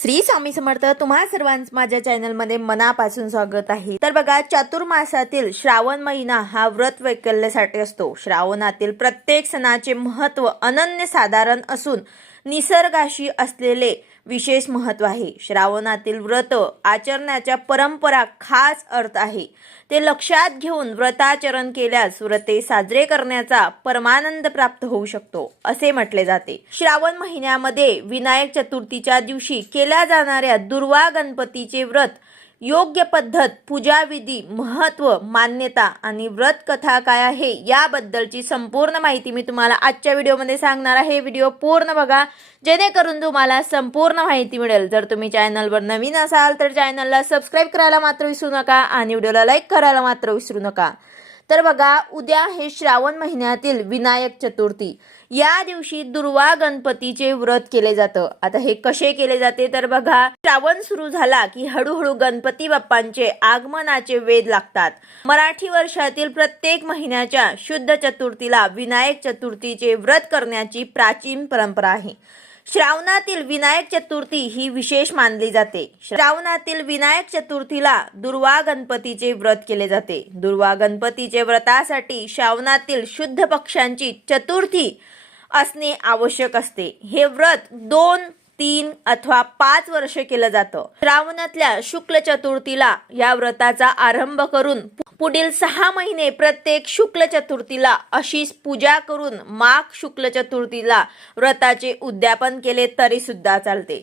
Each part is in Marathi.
श्री स्वामी समर्थ तुम्हा सर्वांच माझ्या मध्ये मनापासून स्वागत आहे तर बघा चातुर्मासातील श्रावण महिना हा व्रत वैकल्यासाठी असतो श्रावणातील प्रत्येक सणाचे महत्त्व साधारण असून निसर्गाशी असलेले विशेष महत्त्व आहे श्रावणातील व्रत आचरणाच्या परंपरा खास अर्थ आहे ते लक्षात घेऊन व्रताचरण केल्यास व्रते साजरे करण्याचा परमानंद प्राप्त होऊ शकतो असे म्हटले जाते श्रावण महिन्यामध्ये विनायक चतुर्थीच्या दिवशी केल्या जाणाऱ्या दुर्वा गणपतीचे व्रत योग्य पद्धत पूजाविधी महत्त्व मान्यता आणि कथा काय आहे याबद्दलची संपूर्ण माहिती मी तुम्हाला आजच्या व्हिडिओमध्ये सांगणार आहे व्हिडिओ पूर्ण बघा जेणेकरून तुम्हाला संपूर्ण माहिती मिळेल जर तुम्ही चॅनलवर नवीन असाल तर चॅनलला सबस्क्राईब करायला मात्र विसरू नका आणि व्हिडिओला लाईक करायला मात्र विसरू नका तर बघा उद्या हे श्रावण महिन्यातील विनायक चतुर्थी या दिवशी दुर्वा गणपतीचे व्रत केले जातं आता हे कसे केले जाते तर बघा श्रावण सुरू झाला की हळूहळू गणपती बाप्पांचे आगमनाचे वेद लागतात मराठी वर्षातील प्रत्येक महिन्याच्या शुद्ध चतुर्थीला विनायक चतुर्थीचे व्रत करण्याची प्राचीन परंपरा आहे श्रावणातील विनायक चतुर्थी ही विशेष मानली जाते श्रावणातील विनायक चतुर्थीला दुर्वा गणपतीचे व्रत केले जाते दुर्वा गणपतीचे व्रतासाठी श्रावणातील शुद्ध पक्षांची चतुर्थी असणे आवश्यक असते हे व्रत दोन तीन अथवा पाच वर्ष केलं जातं श्रावणातल्या शुक्ल चतुर्थीला या व्रताचा आरंभ करून पुढील सहा महिने प्रत्येक शुक्ल चतुर्थीला अशीच पूजा करून माघ शुक्ल चतुर्थीला व्रताचे उद्यापन केले तरी सुद्धा चालते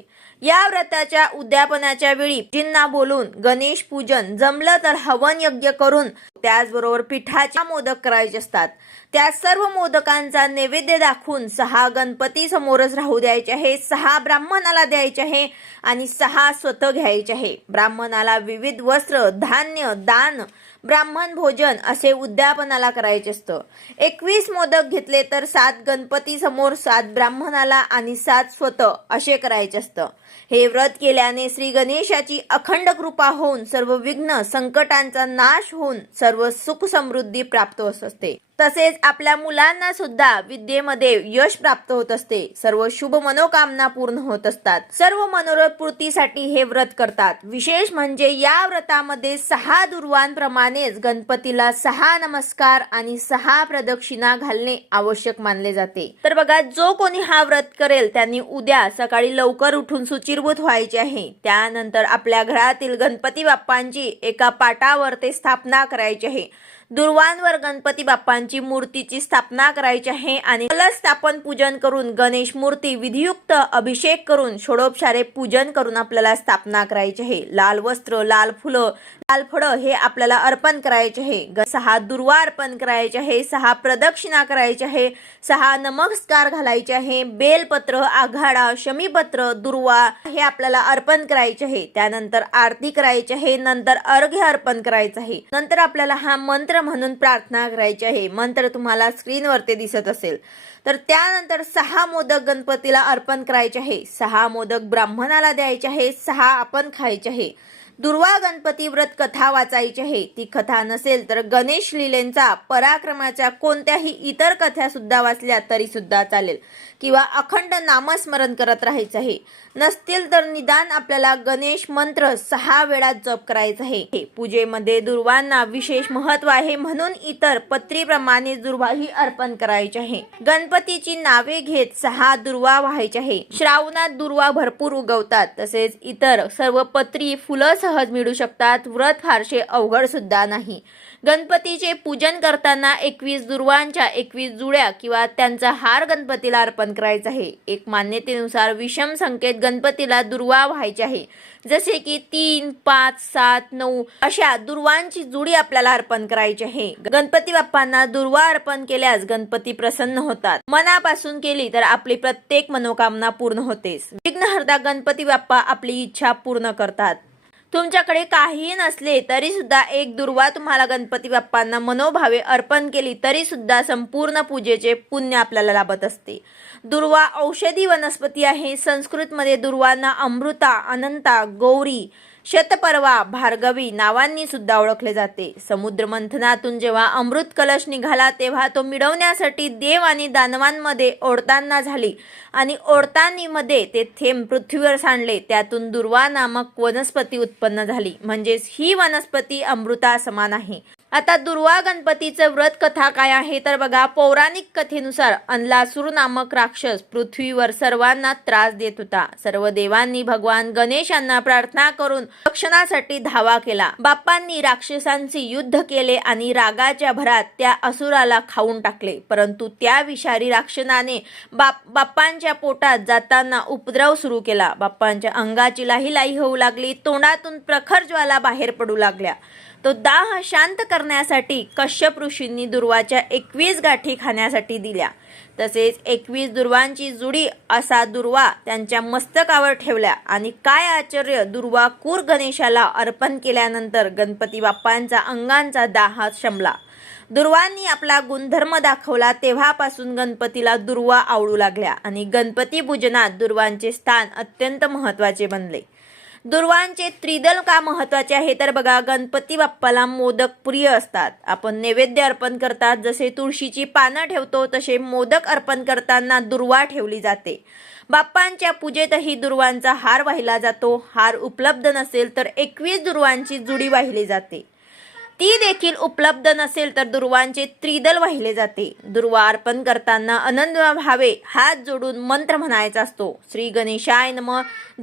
या व्रताच्या उद्यापनाच्या वेळी जिन्ना बोलून गणेश पूजन जमलं तर हवन यज्ञ करून त्याचबरोबर पिठाचे मोदक करायचे असतात त्या सर्व मोदकांचा नैवेद्य दाखवून सहा गणपती समोरच राहू द्यायचे आहे सहा ब्राह्मणाला द्यायचे आहे आणि सहा स्वतः घ्यायचे आहे ब्राह्मणाला विविध वस्त्र धान्य दान ब्राह्मण भोजन असे उद्यापनाला करायचे असतं एकवीस मोदक घेतले तर सात गणपती समोर सात ब्राह्मणाला आणि सात स्वत असे करायचे असतं हे व्रत केल्याने श्री गणेशाची अखंड कृपा होऊन सर्व विघ्न संकटांचा नाश होऊन सर्व सुख समृद्धी प्राप्त होत असते तसेच आपल्या मुलांना सुद्धा विद्येमध्ये यश प्राप्त होत असते सर्व शुभ मनोकामना पूर्ण होत असतात सर्व मनोरथ पूर्तीसाठी हे व्रत करतात विशेष म्हणजे या व्रतामध्ये सहा दुर्वांप्रमाणेच गणपतीला सहा नमस्कार आणि सहा प्रदक्षिणा घालणे आवश्यक मानले जाते तर बघा जो कोणी हा व्रत करेल त्यांनी उद्या सकाळी लवकर उठून सुचिरभूत व्हायचे आहे त्यानंतर आपल्या घरातील गणपती बाप्पांची एका पाटावर ते स्थापना करायची आहे दुर्वांवर गणपती बाप्पांची मूर्तीची स्थापना करायची आहे आणि स्थापन पूजन करून गणेश मूर्ती विधियुक्त अभिषेक करून षोडोपचारे पूजन करून आपल्याला स्थापना करायची आहे लाल वस्त्र लाल फुलं लाल फळं हे आपल्याला अर्पण करायचे आहे सहा दुर्वा अर्पण करायचे आहे सहा प्रदक्षिणा करायचे आहे सहा नमस्कार घालायचे आहे बेलपत्र आघाडा शमीपत्र दुर्वा हे आपल्याला अर्पण करायचे आहे त्यानंतर आरती करायची आहे नंतर अर्घ्य अर्पण करायचं आहे नंतर आपल्याला हा मंत्र मंत्र म्हणून प्रार्थना करायची आहे मंत्र तुम्हाला स्क्रीनवरती दिसत असेल तर त्यानंतर सहा मोदक गणपतीला अर्पण करायचे आहे सहा मोदक ब्राह्मणाला द्यायचे आहे सहा आपण खायचे आहे दुर्वा गणपती व्रत कथा वाचायची आहे ती कथा नसेल तर गणेश लिलेंचा पराक्रमाच्या कोणत्याही इतर कथा सुद्धा वाचल्या तरी सुद्धा चालेल किंवा अखंड नामस्मरण करत राहायचं आहे नसतील तर निदान आपल्याला गणेश मंत्र सहा वेळा जप करायचा आहे पूजेमध्ये दुर्वांना विशेष महत्व आहे म्हणून इतर पत्रीप्रमाणे दुर्वाही अर्पण करायची आहे गणपतीची नावे घेत सहा दुर्वा व्हायचे आहे श्रावणात दुर्वा भरपूर उगवतात तसेच इतर सर्व पत्री फुलं सहज मिळू शकतात व्रत फारसे अवघड सुद्धा नाही गणपतीचे पूजन करताना एकवीस दुर्वांच्या एकवीस जुड्या किंवा त्यांचा हार गणपतीला अर्पण करायचा आहे एक मान्यतेनुसार विषम संकेत गणपतीला दुर्वा व्हायचे आहे जसे की तीन पाच सात नऊ अशा दुर्वांची जुडी आपल्याला अर्पण करायची आहे गणपती बाप्पांना दुर्वा अर्पण केल्यास गणपती प्रसन्न होतात मनापासून केली तर आपली प्रत्येक मनोकामना पूर्ण होतेस विघ्नहर्ता गणपती बाप्पा आपली इच्छा पूर्ण करतात तुमच्याकडे काही नसले तरी सुद्धा एक दुर्वा तुम्हाला गणपती बाप्पांना मनोभावे अर्पण केली तरी सुद्धा संपूर्ण पूजेचे पुण्य आपल्याला लाभत असते दुर्वा औषधी वनस्पती आहे संस्कृतमध्ये दुर्वांना अमृता अनंता गौरी शतपर्वा भार्गवी नावांनी सुद्धा ओळखले जाते समुद्र मंथनातून जेव्हा अमृत कलश निघाला तेव्हा तो मिळवण्यासाठी देव आणि दानवांमध्ये ओढताना झाली आणि ओढतानीमध्ये ते थेंब पृथ्वीवर सांडले त्यातून दुर्वा नामक वनस्पती उत्पन्न झाली म्हणजेच ही वनस्पती अमृता समान आहे आता दुर्वा गणपतीचं व्रत कथा काय आहे तर बघा पौराणिक कथेनुसार अनलासूर नामक राक्षस पृथ्वीवर सर्वांना त्रास देत होता सर्व देवांनी भगवान गणेशांना प्रार्थना करून रक्षणासाठी धावा केला बाप्पांनी राक्षसांचे युद्ध केले आणि रागाच्या भरात त्या असुराला खाऊन टाकले परंतु त्या विषारी राक्षसाने बाप बाप्पांच्या पोटात जाताना उपद्रव सुरू केला बाप्पांच्या अंगाची लाही लाही होऊ लागली तोंडातून प्रखर ज्वाला बाहेर पडू लागल्या तो दाह शांत करण्यासाठी कश्यप ऋषींनी दुर्वाच्या एकवीस गाठी खाण्यासाठी दिल्या तसेच एकवीस दुर्वांची जुडी असा दुर्वा त्यांच्या मस्तकावर ठेवल्या आणि काय आश्चर्य दुर्वा कूर गणेशाला अर्पण केल्यानंतर गणपती बाप्पांचा अंगांचा दाह शमला दुर्वांनी आपला गुणधर्म दाखवला तेव्हापासून गणपतीला दुर्वा आवडू लागल्या आणि गणपती पूजनात दुर्वांचे स्थान अत्यंत महत्त्वाचे बनले दुर्वांचे त्रिदल का महत्त्वाचे आहे तर बघा गणपती बाप्पाला मोदक प्रिय असतात आपण नैवेद्य अर्पण करतात जसे तुळशीची पानं ठेवतो तसे मोदक अर्पण करताना दुर्वा ठेवली जाते बाप्पांच्या पूजेतही दुर्वांचा हार वाहिला जातो हार उपलब्ध नसेल तर एकवीस दुर्वांची जुडी वाहिली जाते ती देखील उपलब्ध नसेल तर दुर्वांचे त्रिदल वाहिले जाते दुर्वा अर्पण करताना आनंद भावे हात जोडून मंत्र म्हणायचा असतो श्री गणेशाय नम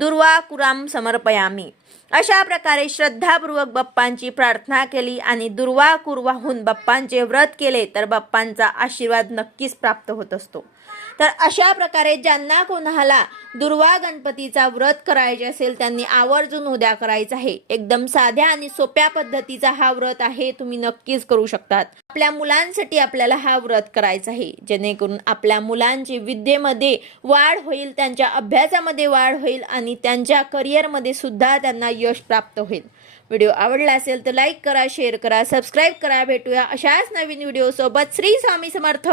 दुर्वा कुराम समर्पयामी अशा प्रकारे श्रद्धापूर्वक बाप्पांची प्रार्थना केली आणि दुर्वा वाहून बाप्पांचे व्रत केले तर बाप्पांचा आशीर्वाद नक्कीच प्राप्त होत असतो तर अशा प्रकारे ज्यांना कोणाला दुर्वा गणपतीचा व्रत करायचे असेल त्यांनी आवर्जून उद्या करायचं आहे एकदम साध्या आणि सोप्या पद्धतीचा हा व्रत आहे तुम्ही नक्कीच करू शकतात आपल्या मुलांसाठी आपल्याला हा व्रत करायचा आहे जेणेकरून आपल्या मुलांची विद्येमध्ये वाढ होईल त्यांच्या अभ्यासामध्ये वाढ होईल आणि त्यांच्या करिअरमध्ये सुद्धा त्यांना यश प्राप्त होईल व्हिडिओ आवडला असेल तर लाईक करा शेअर करा सबस्क्राईब करा भेटूया अशाच नवीन व्हिडिओसोबत श्री स्वामी समर्थ